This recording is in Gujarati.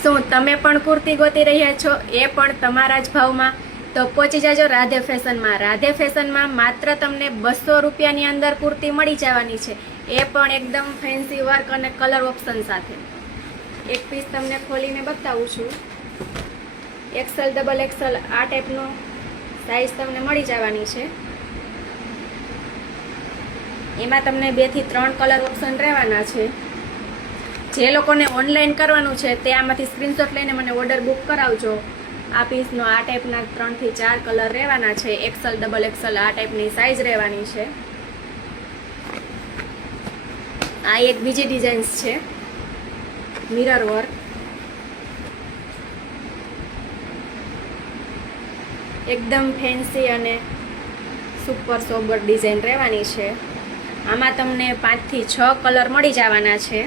શું તમે પણ કુર્તી ગોતી રહ્યા છો, એ પણ તમારા જ ભાવમાં? તો પહોંચી જાજો રાધે ફેશનમાં. રાધે ફેશનમાં માત્ર તમને 200 રૂપિયાની અંદર કુર્તી મળી જવાની છે, એ પણ એકદમ ફેન્સી વર્ક અને કલર ઓપ્શન સાથે. એક પીસ તમને ખોલીને બતાવું છું. XL, XXL આ ટાઈપનો સાઈઝ તમને મળી જવાની છે. એમાં તમને 2 થી 3 કલર ઓપ્શન રહેવાના છે. જે લોકોને ઓનલાઈન કરવાનું છે તે આમાંથી સ્ક્રીનશોટ લઈને મને ઓર્ડર બુક કરાવજો. આ પીસનો આ ટાઈપના 3 થી 4 કલર રહેવાના છે. XL, XXL આ ટાઈપની સાઈઝ રહેવાની છે. આ એક બીજી ડિઝાઇન્સ છે, મિરર વર્ક. એકદમ ફેન્સી અને સુપર સોબર ડિઝાઇન રહેવાની છે. આમાં તમને 5 થી 6 કલર મળી જવાના છે.